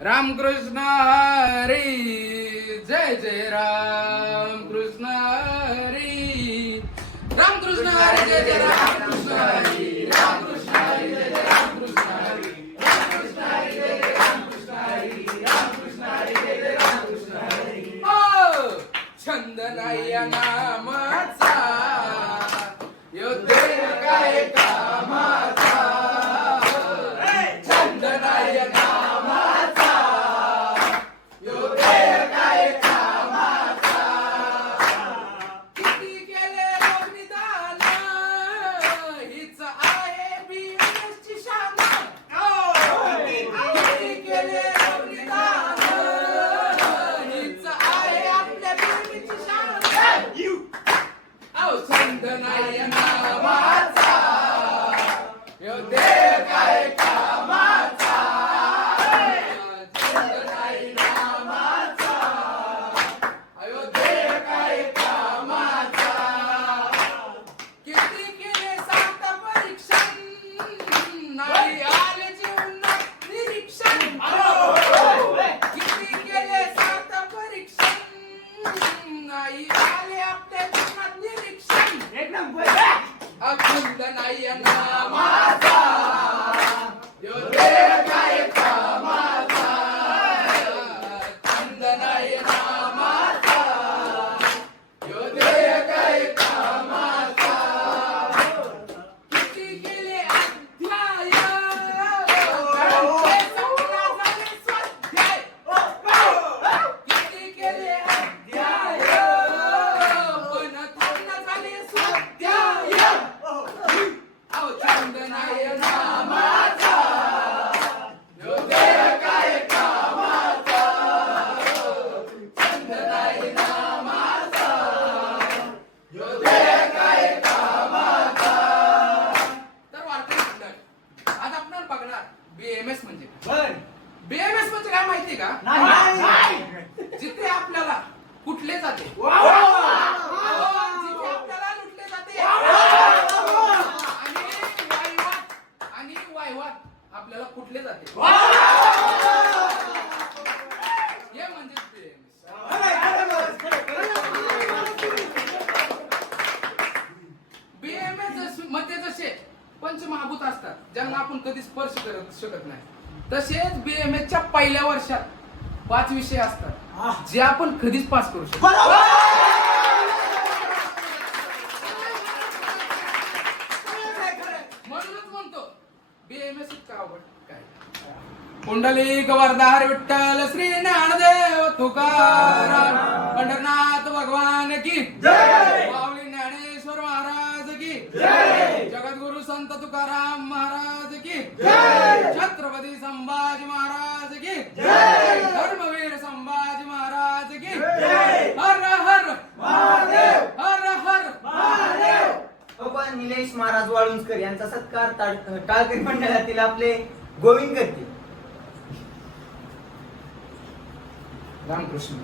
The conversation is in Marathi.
रामकृष्ण हरी, जय जय राम कृष्ण हरी, रामकृष्ण हरी, जय जय रामकृष्ण हरी, रामकृष्ण हरी, जय जय रामकृष्ण हरी, रामकृष्ण हरी, जय जय रामकृष्ण हरी, रामकृष्ण हरी, जय जय रामकृष्ण हरी. ओ छंद नाही या नामाचा, यो देव काय कामाचा, छंद नाही या नामाचा, यो देव काय कामाचा. किती केले रोग निदान, हीच आहे बीएमएसची शान. किती केले रोग निदान, हीच आहे आपल्या बीएमएसची शान. छंद नाही या नामाचा, यो देव काय कामाचा, छंद नाही नामाचा, यो देव काय कामाचा. किती केले सात परीक्षण, नाही आले जीवनात निरीक्षण. किती केले सात परीक्षण, नाही आले आपल्या जीवनात निरीक्षण. अखंड नाही या नामाचा, यो देव काय कामाचा, छंद नाही नामाचा, यो देव काय कामाचा. किती केले अध्याय, घंटे संपला झाले स्वाध्याय. किती केले अध्याय, पण थांबला झाले स्वाध्याय. छंद नाही नामाचा, यो देव काय कामाचा, छंद नाही नामाचा, यो देव काय कामाचा. तर वार्ता आज आपण बघणार बीएमएस म्हणजे काय. बीएमएस म्हणजे काय माहिती का? जिथे आपल्याला कुठले जाते, जिथे आपल्याला लुटले जाते, आणि वायवाट आपल्याला कुठले जाते, हे म्हणजे बीएमएस मध्ये जसे पंचमहाभूत असतात ज्यांना आपण कधी स्पर्श करत शकत नाही, तसेच बीएमएस च्या पहिल्या वर्षात 5 विषय असतात जे आपण कधीच पास करू शकतो. म्हणूनच म्हणतो बीएमएस इतका अवघड काय. पुंडलिक वरदार विठ्ठल श्री ज्ञानदेव तुकाराम, पंढरनाथ भगवान की जय, माऊली ज्ञानेश्वर महाराज की जय, जगद्गुरु संत तुकाराम महाराज की जय, छत्रपती संभाजी महाराज की जय, धर्मवीर संभाजी महाराज की जय. हर हर महादेव, हर हर महादेव. भगवान निलेश महाराज वाळुंजकर यांचा सत्कार टाळकरी मंडळातील आपले गोविंद करते. रामकृष्ण.